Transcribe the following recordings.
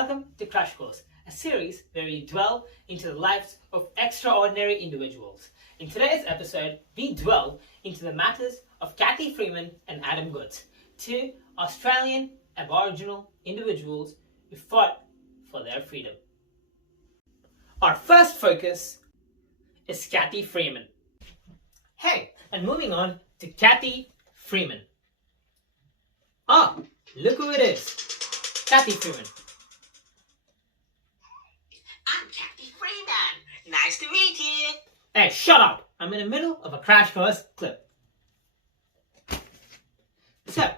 Welcome to Crash Course, a series where we dwell into the lives of extraordinary individuals. In today's episode, we dwell into the matters of Cathy Freeman and Adam Goods, two Australian Aboriginal individuals who fought for their freedom. Our first focus is Cathy Freeman. Hey, and moving on to Cathy Freeman. Ah, look who it is. Cathy Freeman. I'm Cathy Freeman. Nice to meet you. Hey, shut up! I'm in the middle of a Crash Course clip. So,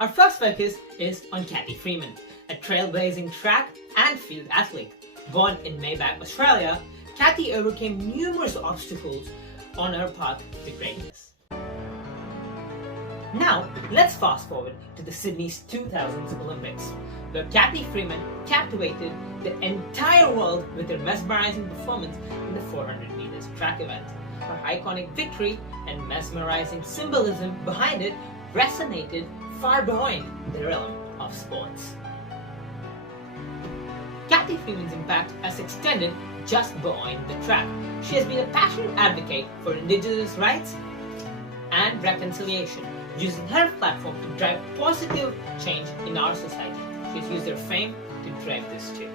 our first focus is on Cathy Freeman, a trailblazing track and field athlete. Born in Maybank, Australia, Cathy overcame numerous obstacles on her path to greatness. Now, let's fast forward to the Sydney's 2000 Olympics, where Cathy Freeman captivated the entire world with her mesmerizing performance in the 400 meters track event. Her iconic victory and mesmerizing symbolism behind it resonated far behind the realm of sports. Cathy Freeman's impact has extended just beyond the track. She has been a passionate advocate for Indigenous rights and reconciliation, using her platform to drive positive change in our society. She's used her fame to drive this too.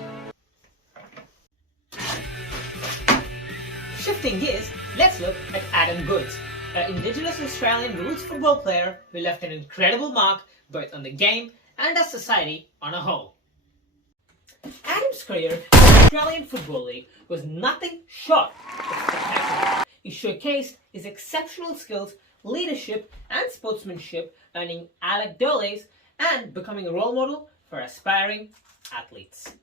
Shifting gears, let's look at Adam Goods, an Indigenous Australian rules football player who left an incredible mark both on the game and our society on a whole. Adam's career in the Australian Football League was nothing short of spectacular. He showcased his exceptional skills, leadership and sportsmanship, earning accolades and becoming a role model for aspiring athletes.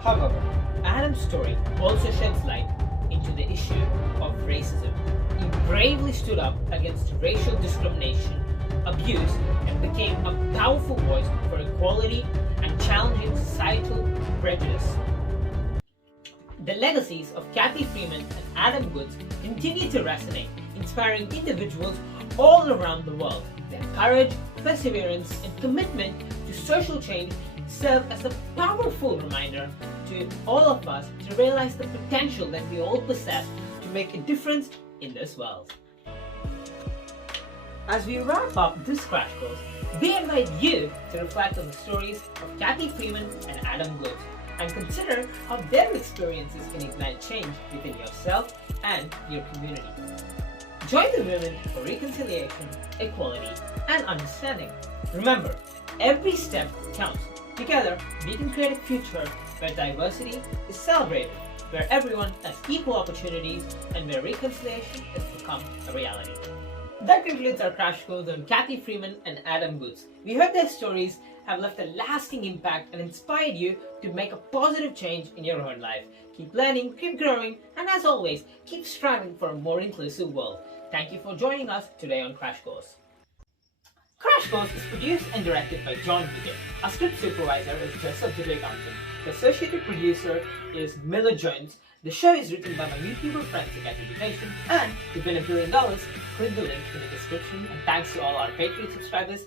However, Adam's story also sheds light into the issue of racism. He bravely stood up against racial discrimination, abuse, and became a powerful voice for equality and challenging societal prejudice. The legacies of Cathy Freeman and Adam Goods continue to resonate, inspiring individuals all around the world. Their courage, perseverance, and commitment to social change serve as a powerful reminder to all of us to realize the potential that we all possess to make a difference in this world. As we wrap up this Crash Course, we invite you to reflect on the stories of Cathy Freeman and Adam Goods and consider how their experiences can ignite change within yourself and your community. Join the women for reconciliation, equality, and understanding. Remember, every step counts. Together, we can create a future where diversity is celebrated, where everyone has equal opportunities, and where reconciliation has become a reality. That concludes our Crash Course on Cathy Freeman and Adam Goods. We hope their stories have left a lasting impact and inspired you to make a positive change in your own life. Keep learning, keep growing, and as always, keep striving for a more inclusive world. Thank you for joining us today on Crash Course. Crash Course is produced and directed by John Wiggett. Our script supervisor is Joseph J. Compton. The associated producer is Miller Jones. The show is written by my YouTuber friends at Education, and to win $1 billion, click the link in the description. And thanks to all our Patreon subscribers